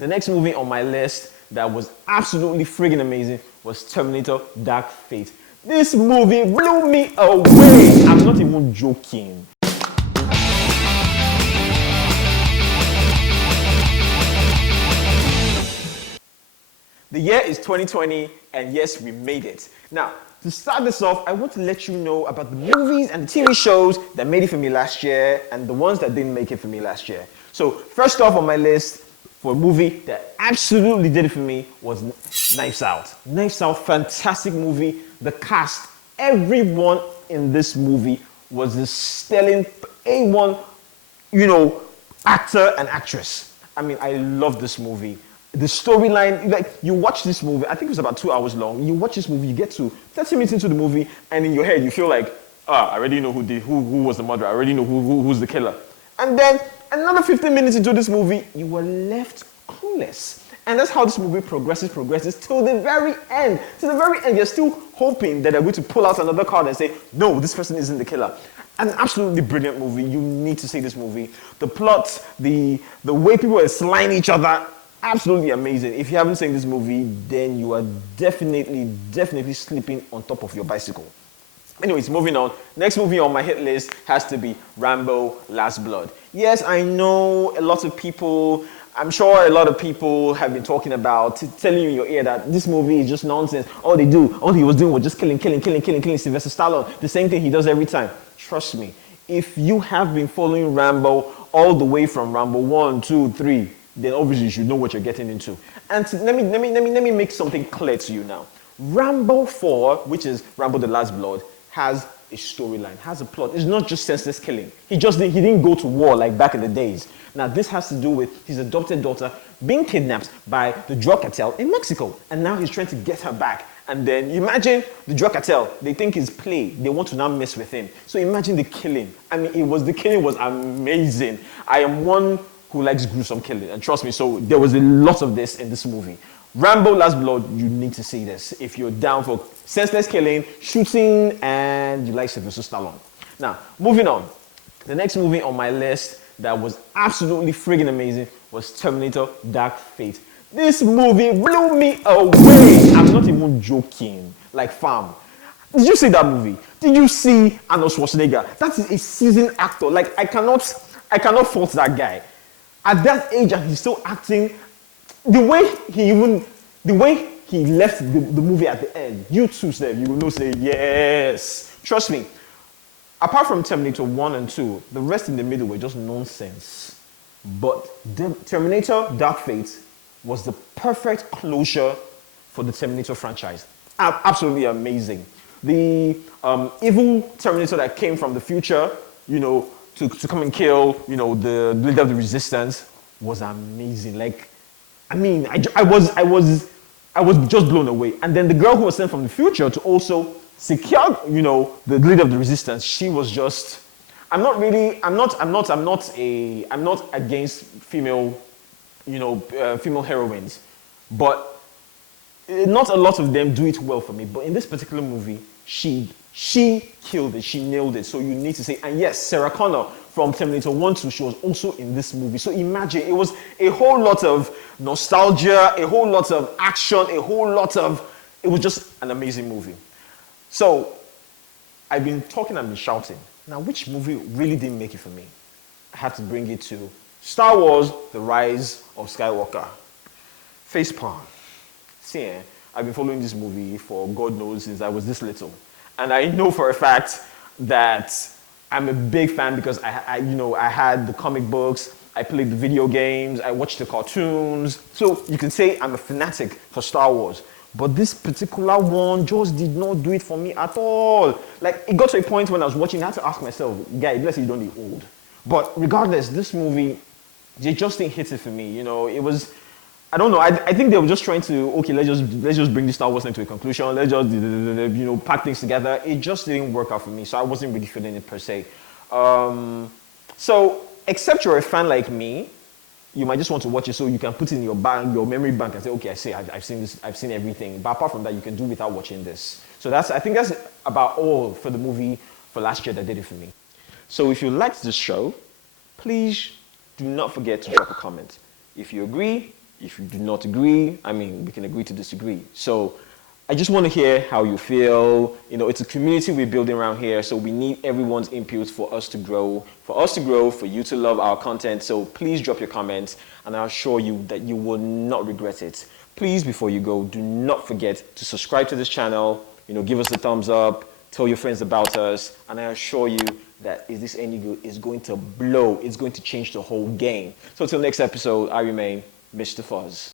The next movie on my list that was absolutely friggin' amazing was Terminator Dark Fate. This movie blew me away. I'm not even joking. The year is 2020, and yes, we made it. Now, to start this off, I want to let you know about the movies and the TV shows that made it for me last year and the ones that didn't make it for me last year. So, first off on my list for a movie that absolutely did it for me was Knives Out. Knives Out, fantastic movie. The cast, everyone in this movie was a sterling A1, actor and actress. I mean, I love this movie. The storyline, like you watch this movie, I think it was about 2 hours long. You watch this movie, you get to 30 minutes into the movie, and in your head you feel like, I already know who was the murderer. I already know who's the killer. And then another 15 minutes into this movie, you were left clueless. And that's how this movie progresses till the very end. To the very end, you're still hoping that they're going to pull out another card and say, no, this person isn't the killer. An absolutely brilliant movie. You need to see this movie. The plot, the way people are slaying each other, absolutely amazing. If you haven't seen this movie, then you are definitely sleeping on top of your bicycle. Anyways, moving on. Next movie on my hit list has to be Rambo Last Blood. Yes, I know I'm sure a lot of people have been talking about, telling you in your ear that this movie is just nonsense. All he was doing was just killing Sylvester Stallone. The same thing he does every time. Trust me, if you have been following Rambo all the way from Rambo 1, 2, 3, then obviously you should know what you're getting into. And let me make something clear to you now. Rambo 4, which is Rambo the Last Blood, has a storyline, has a plot. It's not just senseless killing. He didn't go to war like back in the days. Now this has to do with his adopted daughter being kidnapped by the drug cartel in Mexico. And now he's trying to get her back. And then imagine the drug cartel, they think he's play. They want to now mess with him. So imagine the killing. I mean, the killing was amazing. I am one who likes gruesome killing, and trust me, so there was a lot of this in this movie. Rambo Last Blood, you need to see this if you're down for senseless killing, shooting, and you like Sylvester Stallone. Now, moving on. The next movie on my list that was absolutely friggin' amazing was Terminator Dark Fate. This movie blew me away. I'm not even joking. Like, fam. Did you see that movie? Did you see Arnold Schwarzenegger? That is a seasoned actor. Like, I cannot fault that guy. At that age, and he's still acting. The way he left the movie at the end, you too, Steph, you will know, say yes. Trust me. Apart from Terminator 1 and 2, the rest in the middle were just nonsense. But Terminator Dark Fate was the perfect closure for the Terminator franchise. Absolutely amazing. The evil Terminator that came from the future, to come and kill, the leader of the resistance was amazing. Like, I mean, I was just blown away. And then the girl who was sent from the future to also secure, the leader of the resistance, she was just. I'm not against female, female heroines, but not a lot of them do it well for me. But in this particular movie, she killed it. She nailed it. So you need to say, and yes, Sarah Connor from Terminator 1, 2, she was also in this movie. So imagine, it was a whole lot of nostalgia, a whole lot of action, it was just an amazing movie. So I've been talking and been shouting. Now, which movie really didn't make it for me? I have to bring it to Star Wars: The Rise of Skywalker. Facepalm. See, I've been following this movie for God knows since I was this little. And I know for a fact that I'm a big fan because I had the comic books, I played the video games, I watched the cartoons. So you can say I'm a fanatic for Star Wars. But this particular one just did not do it for me at all. Like, it got to a point when I was watching, I had to ask myself, guy, let's say you don't need old. But regardless, this movie, they just didn't hit it for me. It was, I don't know, I think they were just trying to, okay, let's just bring the Star Wars thing to a conclusion. Let's just, pack things together. It just didn't work out for me, so I wasn't really feeling it per se. So, except you're a fan like me, you might just want to watch it so you can put it in your memory bank and say, okay, I've seen this, I've seen everything. But apart from that, you can do without watching this. So I think that's about all for the movie for last year that did it for me. So if you liked this show, please do not forget to drop a comment. If you agree, If you do not agree, I mean, we can agree to disagree. So I just want to hear how you feel. You know, it's a community we're building around here, so we need everyone's input for us to grow, for you to love our content. So please drop your comments, and I'll assure you that you will not regret it. Please, before you go, do not forget to subscribe to this channel. You know, give us a thumbs up, tell your friends about us, and I assure you that Is This Any Good is going to blow. It's going to change the whole game. So until next episode, I remain Mr. Fuzz.